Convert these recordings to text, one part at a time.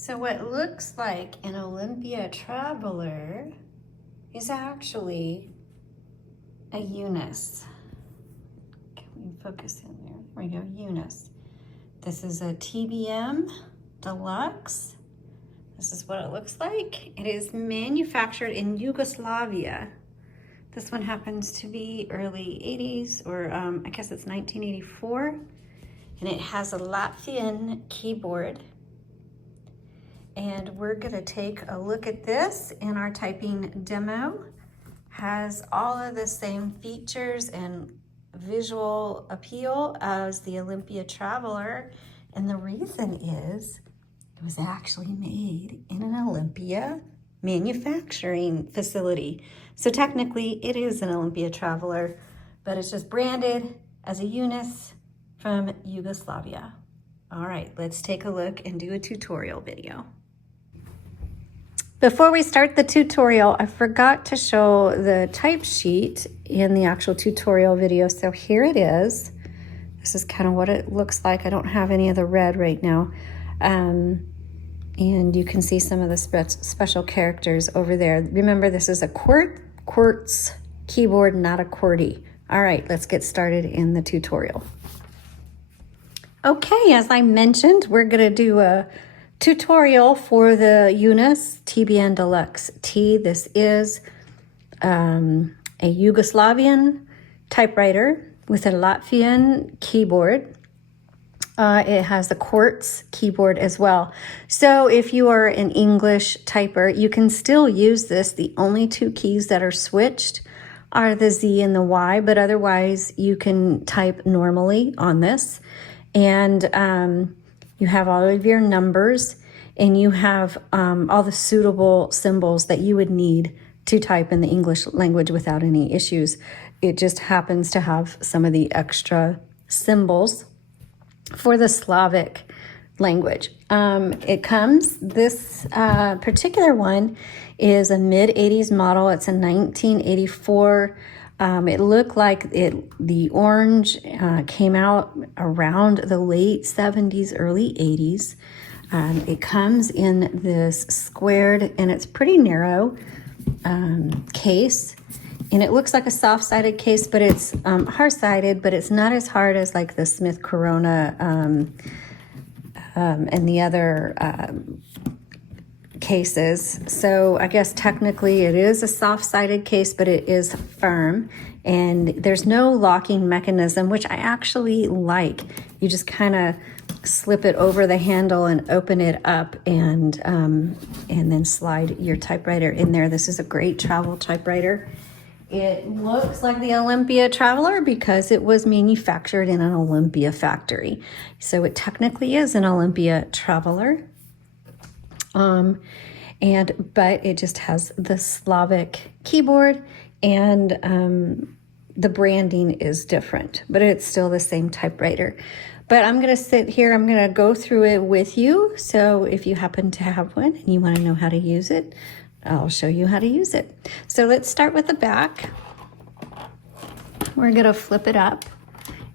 So what looks like an Olympia Traveler is actually a Unice. Can we focus in there? There we go, Unice. This is a TBM Deluxe. This is what it looks like. It is manufactured in Yugoslavia. This one happens to be early 80s, or I guess it's 1984. And it has a Latvian keyboard. And we're gonna take a look at this in our typing demo. Has all of the same features and visual appeal as the Olympia Traveler. And the reason is it was actually made in an Olympia manufacturing facility. So technically it is an Olympia Traveler, but it's just branded as a Unice from Yugoslavia. All right, let's take a look and do a tutorial video. Before we start the tutorial, I forgot to show the type sheet in the actual tutorial video. So here it is. This is kind of what it looks like. I don't have any of the red right now. And you can see some of the special characters over there. Remember, this is a quartz keyboard, not a QWERTY. All right, let's get started in the tutorial. Okay, as I mentioned, we're gonna do a tutorial for the UNIS TBM DELUXE T. This is a Yugoslavian typewriter with a Latvian keyboard. It has a quartz keyboard as well. So if you are an English typer, you can still use this. The only two keys that are switched are the Z and the Y, but otherwise you can type normally on this. And you have all of your numbers, and you have all the suitable symbols that you would need to type in the English language without any issues. It just happens to have some of the extra symbols for the Slavic language. This particular one is a mid-80s model. It's a 1984. It looked like the orange came out around the late 70s, early 80s. It comes in this squared, and it's pretty narrow case. And it looks like a soft-sided case, but it's hard-sided, but it's not as hard as like the Smith Corona and the other cases. So I guess technically it is a soft-sided case, but it is firm, and there's no locking mechanism, which I actually like. You just kind of slip it over the handle and open it up, and then slide your typewriter in there. This is a great travel typewriter. It looks like the Olympia Traveler because it was manufactured in an Olympia factory. So it technically is an Olympia Traveler. But it just has the Slavic keyboard, and the branding is different, but it's still the same typewriter. But I'm gonna sit here, I'm gonna go through it with you. So if you happen to have one and you wanna know how to use it, I'll show you how to use it. So let's start with the back. We're gonna flip it up,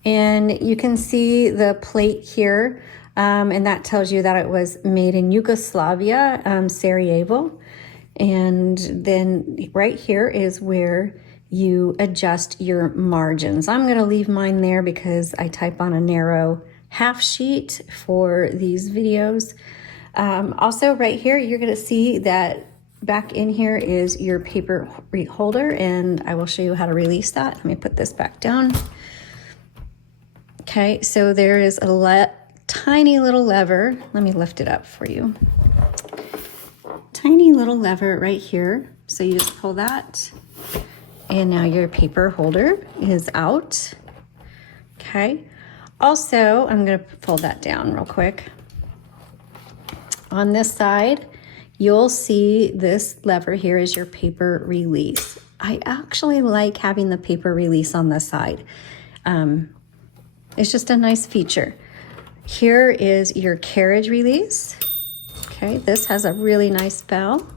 and you can see the plate here. And that tells you that it was made in Yugoslavia, Sarajevo. And then right here is where you adjust your margins. I'm gonna leave mine there because I type on a narrow half sheet for these videos. Also right here, you're gonna see that back in here is your paper holder, and I will show you how to release that. Let me put this back down. Okay, so there is a tiny little lever. Let me lift it up for you. Tiny little lever right here. So you just pull that, and now your paper holder is out. Okay. Also, I'm going to fold that down real quick. On this side, you'll see this lever here is your paper release. I actually like having the paper release on the side. It's just a nice feature. Here is your carriage release. Okay, this has a really nice bell.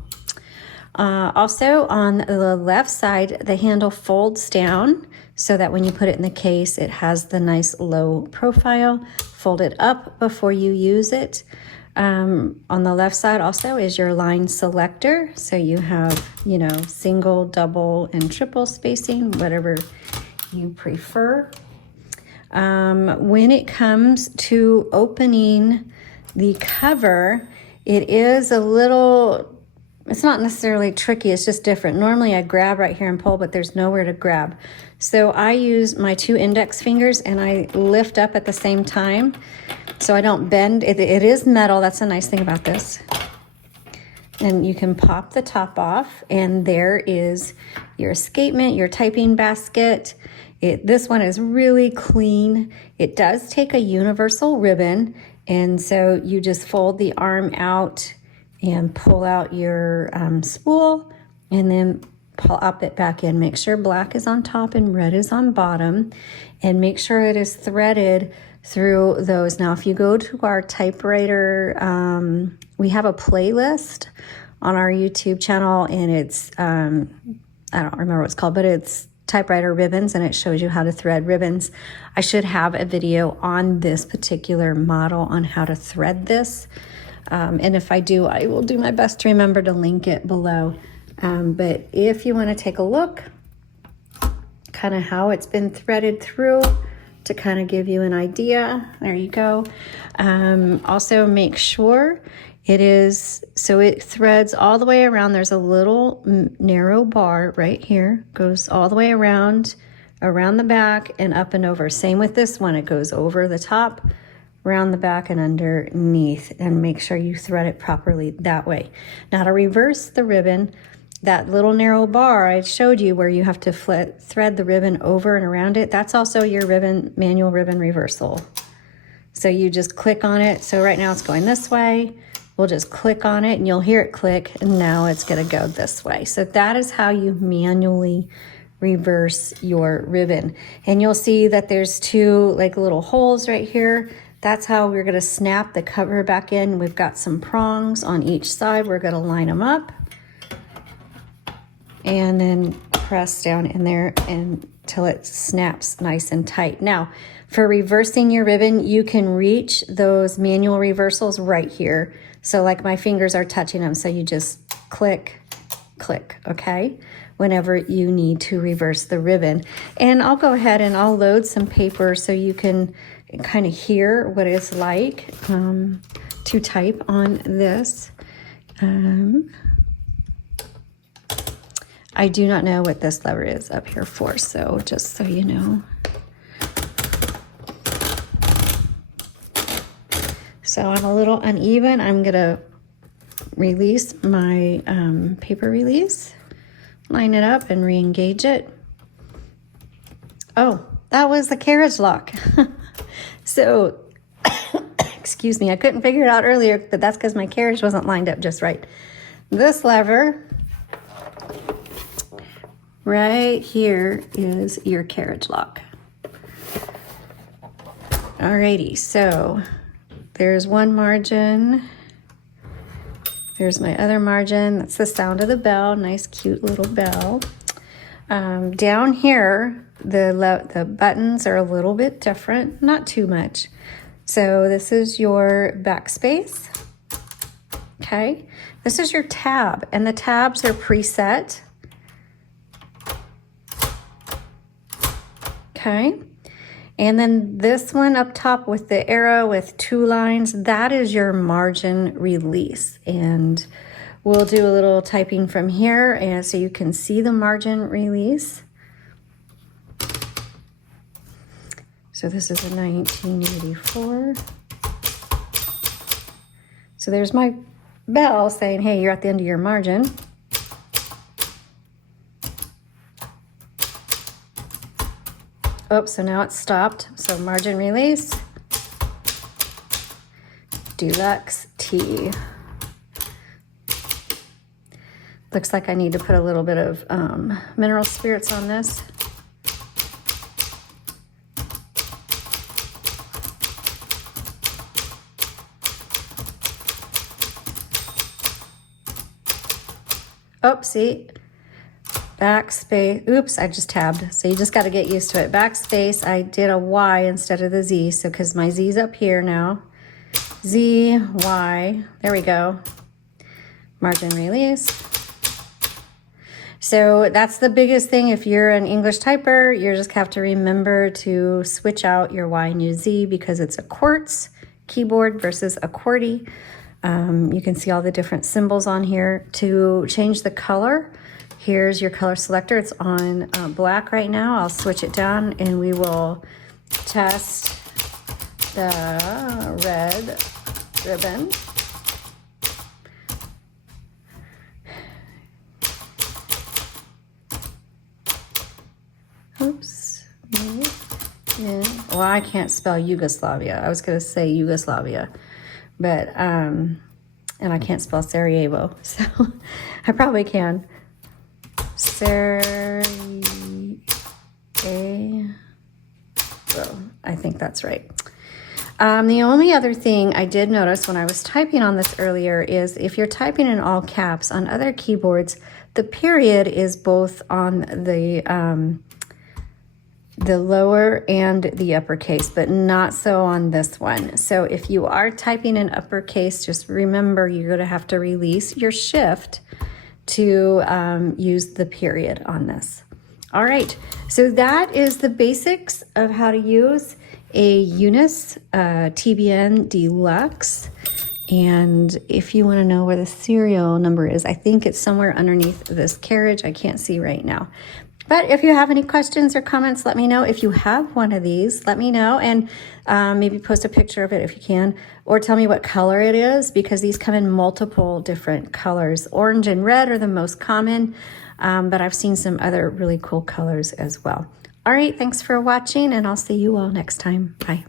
Also on the left side, the handle folds down so that when you put it in the case, it has the nice low profile. Fold it up before you use it. On the left side also is your line selector. So you have, you know, single, double, and triple spacing, whatever you prefer. When it comes to opening the cover, it is a little, it's not necessarily tricky, it's just different. Normally I grab right here and pull, but there's nowhere to grab. So I use my 2 index fingers and I lift up at the same time so I don't bend. It is metal, that's a nice thing about this. And you can pop the top off, and there is your escapement, your typing basket. This one is really clean. It does take a universal ribbon, and so you just fold the arm out and pull out your spool, and then pop it back in. Make sure black is on top and red is on bottom, and make sure it is threaded through those. Now, if you go to our typewriter, we have a playlist on our YouTube channel, and it's, I don't remember what it's called, but it's typewriter ribbons, and it shows you how to thread ribbons. I should have a video on this particular model on how to thread this. And if I do, I will do my best to remember to link it below. But if you want to take a look, kind of how it's been threaded through to kind of give you an idea, there you go. Also make sure it is, so it threads all the way around. There's a little narrow bar right here, goes all the way around the back and up and over. Same with this one, it goes over the top, around the back and underneath, and make sure you thread it properly that way. Now to reverse the ribbon, that little narrow bar I showed you where you have to thread the ribbon over and around it, that's also your ribbon, manual ribbon reversal. So you just click on it. So right now it's going this way. We'll just click on it and you'll hear it click, and now it's gonna go this way. So that is how you manually reverse your ribbon. And you'll see that there's 2 like little holes right here. That's how we're gonna snap the cover back in. We've got some prongs on each side. We're gonna line them up and then press down in there until it snaps nice and tight. Now, for reversing your ribbon, you can reach those manual reversals right here. So like my fingers are touching them, so you just click, click, okay? Whenever you need to reverse the ribbon. And I'll go ahead and I'll load some paper so you can kind of hear what it's like to type on this. I do not know what this lever is up here for, so just so you know. So I'm a little uneven. I'm gonna release my paper release, line it up and re-engage it. Oh, that was the carriage lock. So, excuse me, I couldn't figure it out earlier, but that's because my carriage wasn't lined up just right. This lever right here is your carriage lock. Alrighty, so there's one margin. There's my other margin. That's the sound of the bell. Nice, cute little bell. Down here, the buttons are a little bit different, not too much. So this is your backspace. Okay, this is your tab, and the tabs are preset. Okay, and then this one up top with the arrow with 2 lines, that is your margin release. And we'll do a little typing from here, and so you can see the margin release. So this is a 1984. So there's my bell saying, hey, you're at the end of your margin. Oh, so now it's stopped. So margin release, Deluxe T. Looks like I need to put a little bit of mineral spirits on this. Oh, see, backspace, oops, I just tabbed. So you just got to get used to it. Backspace, I did a Y instead of the Z, so because my Z's up here now. Z, Y, there we go. Margin release. So that's the biggest thing. If you're an English typer, you just have to remember to switch out your Y and your Z because it's a quartz keyboard versus a QWERTY. You can see all the different symbols on here. To change the color, here's your color selector. It's on black right now. I'll switch it down and we will test the red ribbon. Oops. Yeah. Well, I can't spell Yugoslavia. I was going to say Yugoslavia, but, and I can't spell Sarajevo, so I probably can. Sarajevo. I think that's right. The only other thing I did notice when I was typing on this earlier is if you're typing in all caps on other keyboards, the period is both on the lower and the uppercase, but not so on this one. So if you are typing in uppercase, just remember you're going to have to release your shift to use the period on this. All right, so that is the basics of how to use a UNIS TBM Deluxe. And if you want to know where the serial number is, I think it's somewhere underneath this carriage. I can't see right now. But if you have any questions or comments, let me know. If you have one of these, let me know, and maybe post a picture of it if you can, or tell me what color it is, because these come in multiple different colors. Orange and red are the most common, but I've seen some other really cool colors as well. All right, thanks for watching, and I'll see you all next time. Bye.